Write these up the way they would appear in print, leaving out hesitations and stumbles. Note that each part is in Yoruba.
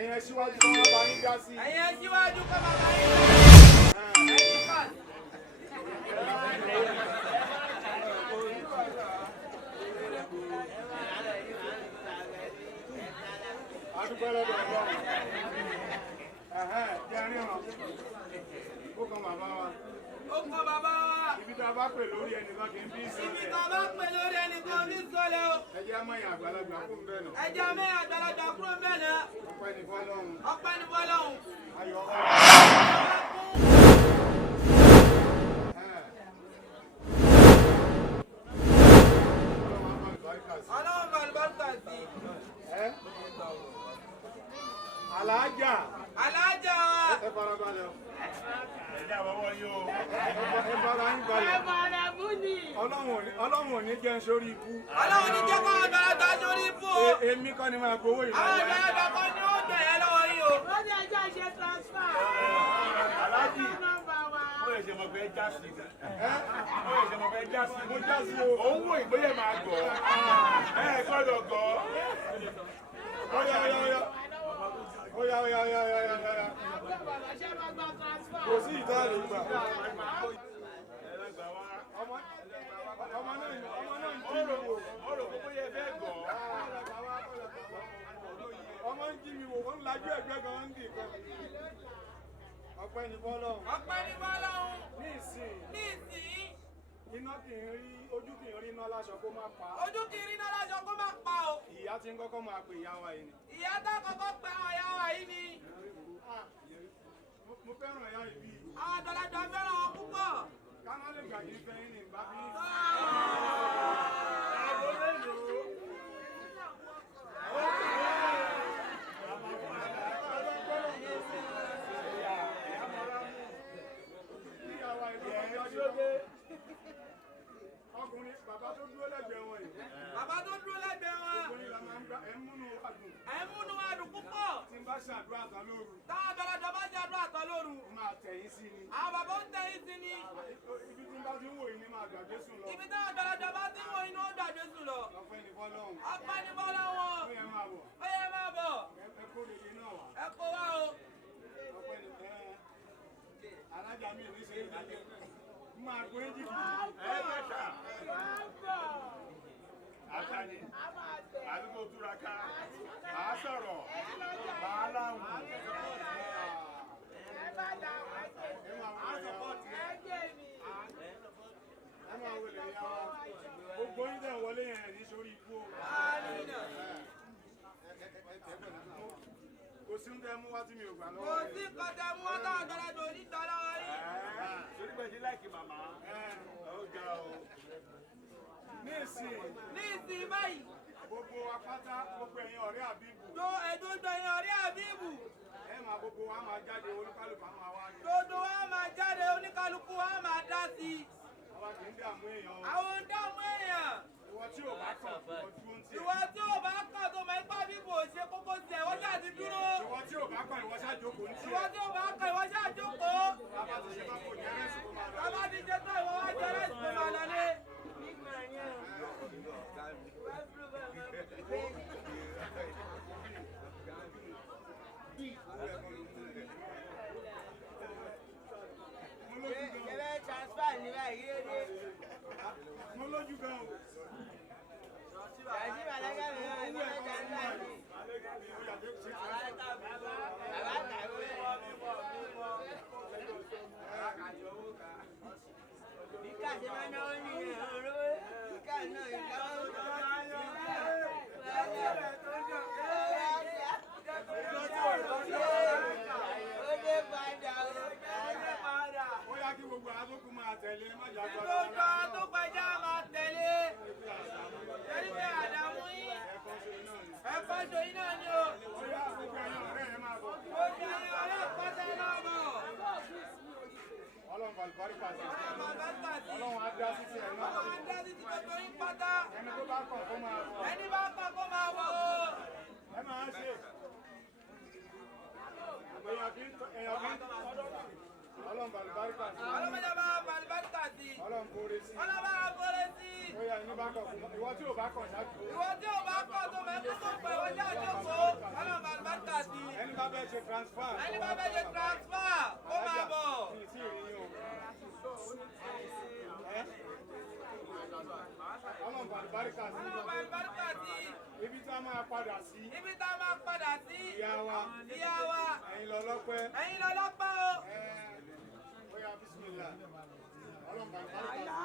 Ẹ̀yin síwájú kọ́ máa bá yín dá sí. Ẹ̀yin síwájú kọ́ máa bá yín dá sí. Adúpẹ́ lọ́dọ̀ Ọlọ́run. Jẹ́ ríran. Ó kan bàbá wa. Ó kan bàbá wa. Ibi tá a bá pè lórí ẹnìkan kì í bí sọlẹ̀. Ibi tá a bá pè lórí ẹnìkan bí sọlẹ̀ o. Ẹ jẹ́ mẹ́yìn àgbàlagbà kúrò ń bẹ̀ náà. Ẹ jẹ́ mẹ́yìn àgbàlagbà kúrò ń bẹ̀ náà. Ọpẹ́ ni fọ́lọ́run. Ọpẹ́ ni fọ́lọ́run. Ayọ̀ ọ̀pọ̀. Ọlọ́run bá àlùbáríkà sí. Aláàjà. Aláàjà wa. Ẹ farabalẹ̀ o. Ẹ̀jẹ̀ àbọ̀wọ̀ yìí o. Ẹ fara yín balẹ̀. Ẹ bọ̀rẹ̀ mú ni. Ọlọ́run ò ní jẹ́ sórí ikú. Ọlọ́run ní jẹ́ kó àgbàlagbà sórí ibú o. Èmi kọ́ ni máa gbowó ìlú. Àwọn àgbàlagbà kan ni ó gbẹ̀ yẹn lọ́wọ́ yìí o. Ó ní ẹjọ́ ṣe transfer. Aláàjì. Nọ́mbà wa. Ó lè ṣe mọ̀ pé já sí. Ó lè ṣe mọ̀ pé já sí. Mo já sí o. Òun wò ìgbéyè máa gọ̀. Ẹ gbọ́dọ̀ gọ̀. Oya. Kò sí ìta lè gbà. Ọmọ náà ń jí mi wò. Ó rò pé bóyá ẹ fẹ́ gọ̀. Ọmọ ń jí mi wò, ó ń lajú ẹgbẹ́ gan ń dì kan. Ọpẹ́ ni fọ́lọ́run. Ọpẹ́ ni fọ́lọ́run. Ní ìsìn. Ní ìsìn. Iná kì í rí, ojú kì í rí iná láṣọ kó má pa. Ojú kì í rí iná láṣọ kó má pa o. Ìyá tí ń kọ́kọ́ máa pè ìyá wa yìí ni. Ìyá tá kọ́kọ́ pé àwọn ìyá wa yìí ni. Mo fẹ́ràn ìyá ìbí. Àwọn àgbàlagbà fẹ́ràn wọn púpọ̀. Ká má lè gbàgbé fẹ́yìn ní ìgbà bí. Ọkùnrin bàbá tó dúró lẹ́gbẹ̀ẹ́ wọn yìí. Bàbá tó dúró lẹ́gbẹ̀ẹ́ wọn. Ọkùnrin la máa ń gbà ẹ̀ ń múnú wa dùn. Ẹ múnú wa dùn púpọ̀. Tí n bá ṣàdúrà tán lóru. Táwọn àgbàlagbà bá ṣe àdúrà tán lóru. Ó máa tẹ̀yìn sí ni. Àwọn bàbá ń tẹ̀yìn sí ni. Ibi tí n bá ti ń wò yìí ni máa gbàgbé sùn lọ. Ibi táwọn àgbàlagbà bá ti ń wo inú ó gbàgbé sùn lọ. Ọpẹ́ ni fọ́lọ́run. Ọpẹ́ ni fọ́lọ́run. Ó yẹ máa bọ̀. Ó yẹ máa bọ̀. Ẹ kó lèdè náà wá. Ẹ kó wá o. Ọpẹ́ ni alájà mi ò ní ṣe ìdájọ́. Máa gbé jìbìtì. Ẹ mẹ́ta. Àtàní. Àdúgbò túraká. Màá sọ̀rọ̀. Màá láwùn. Ẹ máa wọlé ìyá wa. Gbogbo yín tẹ̀ wọlé yẹn ní sórí ikú o. Kò sí ń tẹ́ mú wá tí mi ò gbà lọ́wọ́ Kò rẹ̀. sí kọjá mú wọn táwọn àgbàlagbà oníta lọ́wọ́ yìí. Torí pé ṣe láìkí màmá. Ó ga o. Ní ìsìn, Ní ìsìn báyìí, gbogbo apáta, gbogbo ẹ̀yin ọ̀rẹ́ àbíbù. ẹ̀dùn ẹ̀yìn ọ̀rẹ́ àbíbù. Ẹ máa gbogbo wa máa jáde olúkálùkù máa wá ní. Gbogbo wa máa jáde oníkálukú wa máa dá sí i. Àwa kì í dààmú èèyàn o. Àwọn ń dààmú èèyàn. Ìwọ tí ò bá kàn, ìwọ dúró ń tiẹ̀. Ìwọ tí ò bá kàn tó máa ń pa bíbò ṣe kókó tiẹ̀, wọ́n ṣáà ti dúró. Ìwọ tí ò bá kàn, ìwọ ṣáà jókòó ń Ìwọ tiẹ̀. tí ò bá kàn, ìwọ ṣáà jókòó. Bàbá ti ṣe bá kò ní ẹrẹ́sì kó máa lọ. Bàbá ti ṣe tán ìwọ wá jẹ rẹ́sì tó máa lọ ní. Mo lójú gan o. Ó yá kí gbogbo àtúkù máa tẹ̀lé má jà gbọ́dọ̀. Gbogbo tó kọjá máa tẹ̀lé. Torí pé àdàmú yín, ẹ̀kọ́ ṣe yín náà ni o. Ó yá gbogbo ẹ̀yin ọ̀rẹ́ ẹ máa bọ̀. Ó ṣe ẹyin ọ̀rẹ́ pátá náà bọ̀. Ọlọ́run bàlùbáríkà sí. Ọlọ́run bá gbà sí. Ọlọ́run á dá sí ti ẹ̀ náà. Ọlọ́run á dá sí ti gbogbo yín pátá. Ẹni tó bá kàn kó máa bọ̀. Ẹni bá kàn kó máa bọ̀ o. Ẹ máa ṣe. Èèyàn kì í Ọlọ́run bàlùbáríkà sí. Ọlọ́run bá bàlùbáríkà sí. Ọlọ́run kóore sí. Ọlọ́run bá kórè sí. Ó yá ẹni bá kàn fún ìwọ tí ò bá kàn ṣáájú. Ìwọ tí ò bá kàn tó mẹ́kún tó pẹ̀ wọ́n ọjọ́ àjọpọ̀ ọlọ́run àlùbáríkà sí. ẹni bá bẹ́ẹ̀ ṣe transfer. ẹni bá bẹ́ẹ̀ ṣe transfer ó máa bọ̀. ọlọ́run àlùbáríkà sí. ọlọ́run àlùbáríkà sí. ibi tá a máa padà sí. ibi tá a máa padà sí. ìyá wa. ìyá wa. ẹ̀yin lọ lọ́pẹ́. ẹ̀yin lọ lọ́pẹ́ o. ó yá bísímìlà. ọlọ́run àlùbáríkà sí.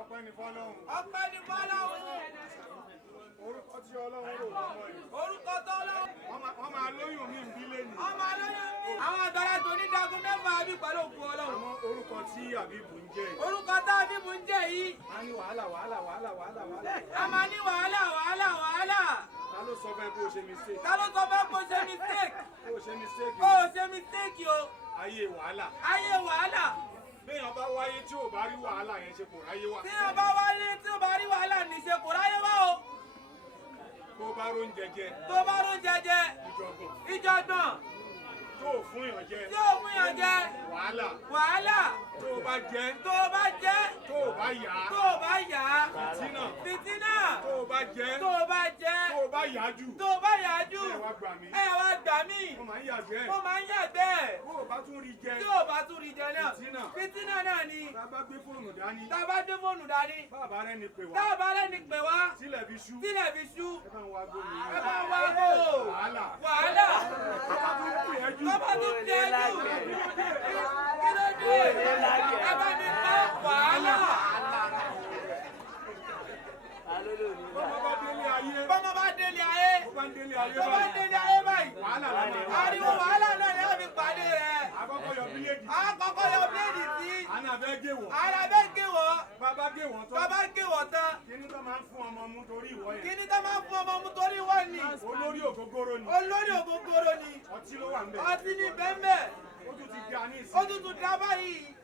ọpẹ́ ni fọ́lọ́run. ọpẹ́ ni fọ́lọ́run. orúkọ tí ọlọ́run rò wọ́n mọ́ yìí. orúkọ tó ọlọ́run. wọ́n máa lóyún mi ń bí lẹ́nu. wọ́n máa lóyún mi. àwọn àgbàlagbà onídàgún mẹ́fà àbí pẹ̀lú òkú ọlọ́run. àmọ́ orúkọ tí àbíbù ń jẹ́ yìí. orúkọ tá àbíbù ń jẹ́ yìí. a ní wàhálà. a máa ní wàhálà. ta ló sọ fẹ́ kó o ṣe mistake. ta ló sọ fẹ́ kó o ṣe mistake. kó o ṣe mistake. kó o ṣe mistake o. ayé wàhálà. ayé wàhálà. béèyàn bá wáyé tí ò bá rí wàhálà yẹn ṣe kò ráyé wá. tí wọ́n bá wáyé tí ò bá rí wàhálà ní ṣe kò ráyé wá o. tó bá róúnjẹ jẹ. tó bá róúnjẹ jẹ. ìjọ̀gbọ̀n. tó ò fún yàn jẹ. tó ò fún yàn jẹ. wàhálà. tó o bá jẹ. tó o bá jẹ. tó o bá yá. tó o bá yá. fìtínà. tó o bá jẹ. tó o bá jẹ. tó o bá yá jù. tó o bá yá jù. ẹ wá gbà mí. ẹ wá gbà mí. mo máa ń yàgbẹ́. mo máa ń yàgbẹ́. tó o bá tún rí jẹ. tó o bá tún rí jẹ náà. fìtínà náà ni. tá a bá gbé fóònù dání. tá a bá gbé fóònù dání. bàbá rẹ ni pè wá. bàbá rẹ ni pè wá. tílẹ̀ fi ṣú. tílẹ̀ fi ṣú. ẹ bá ń wá gbó mi. ẹ bá ń wá gbó. wàhálà. bàbá tún kú yẹn jù. bàbá tún kú yẹn jù. kí ló dé? ẹ bá mi kọ́ wàhálà. bọ́mọ bá délé ayé. bọ́mọ bá délé ayé. bó bá ń délé ayé báyìí. wàhálà báyìí. wàhálà lánàá. ariwo wàhálà náà ni wọ́n fi pàdé rẹ̀. àkọ́kọ́ yọ bíléèdì. àkọ́kọ́ yọ bíléèdì sí. àná fẹ́ gé wọ̀. ara bẹ́ gé wọ́. bàbá gé wọ̀ tán. bàbá gé wọ́ tán. kíní tó máa ń fún ọmọ mú torí ìwọ yẹn. kíní tó máa ń fún ọmọ mú torí ìwọ ni. olórí ògógóró ni. olórí ògógóró ni. ọtí ló wà ń bẹ̀. ọtí ní bẹ́ẹ̀ ó tún ti dá ní ìsìn. ó tún tún dá báyìí.